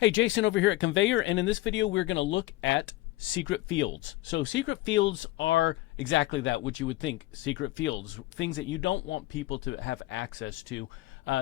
Hey, Jason over here at Conveyor, and in this video we're going to look at secret fields. So secret fields are exactly that, what you would think, secret fields, things that you don't want people to have access to.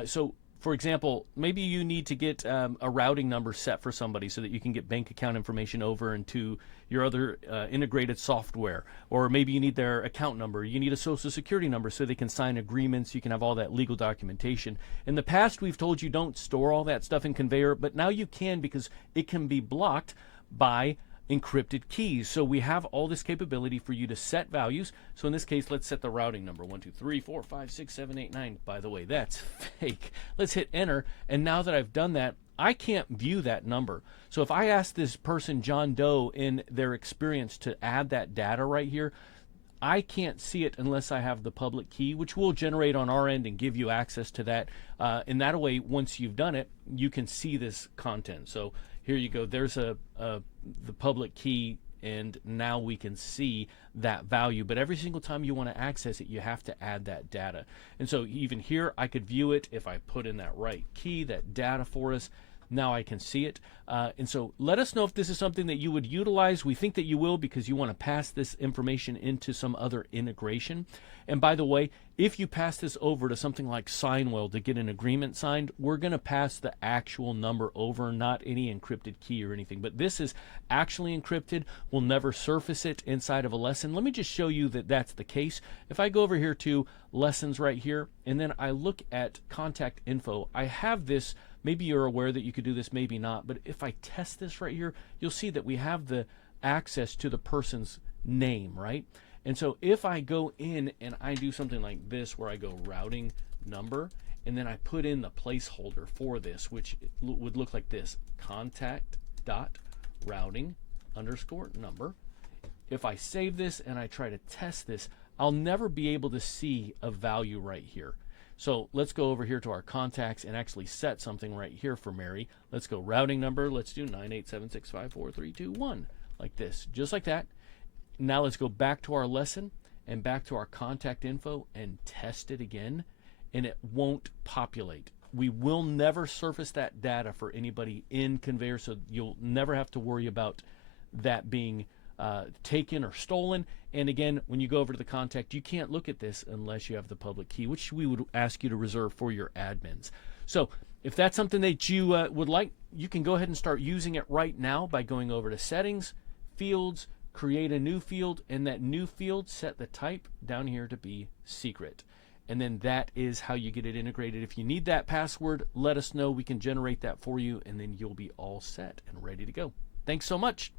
So for example, maybe you need to get a routing number set for somebody so that you can get bank account information over into your other integrated software. Or maybe you need their account number. You need a social security number so they can sign agreements. You can have all that legal documentation. In the past, we've told you don't store all that stuff in Conveyor, but now you can because it can be blocked by encrypted keys. So we have all this capability for you to set values. So in this case, let's set the routing number 1, 2, 3, 4, 5, 6, 7, 8, 9. By the way, that's fake. Let's hit enter. And now that I've done that, I can't view that number. So if I ask this person, John Doe, in their experience to add that data right here, I can't see it unless I have the public key, which we'll generate on our end and give you access to that. And that way, once you've done it, you can see this content. So here you go. There's the public key, and now we can see that value. But every single time you want to access it, you have to add that data. And so even here, I could view it if I put in that right key, that data for us. Now I can see it. And so let us know if this is something that you would utilize. We think that you will because you want to pass this information into some other integration. And by the way, if you pass this over to something like Signwell to get an agreement signed, we're going to pass the actual number over, not any encrypted key or anything. But this is actually encrypted. We'll never surface it inside of a lesson. Let me just show you that that's the case. If I go over here to lessons right here, and then I look at contact info, I have this. Maybe you're aware that you could do this, maybe not. But if I test this right here, you'll see that we have the access to the person's name, right? And so if I go in and I do something like this, where I go routing number, and then I put in the placeholder for this, which would look like this, contact dot routing underscore number. If I save this and I try to test this, I'll never be able to see a value right here. So let's go over here to our contacts and actually set something right here for Mary. Let's go routing number. Let's do 987654321, like this, just like that. Now let's go back to our lesson and back to our contact info and test it again, and it won't populate. We will never surface that data for anybody in Conveyor, so you'll never have to worry about that being taken or stolen. And again, when you go over to the contact, you can't look at this unless you have the public key, which we would ask you to reserve for your admins. So if that's something that you would like, you can go ahead and start using it right now by going over to settings, fields, create a new field, and that new field, set the type down here to be secret. And then that is how you get it integrated. If you need that password, let us know. We can generate that for you, and then you'll be all set and ready to go. Thanks so much.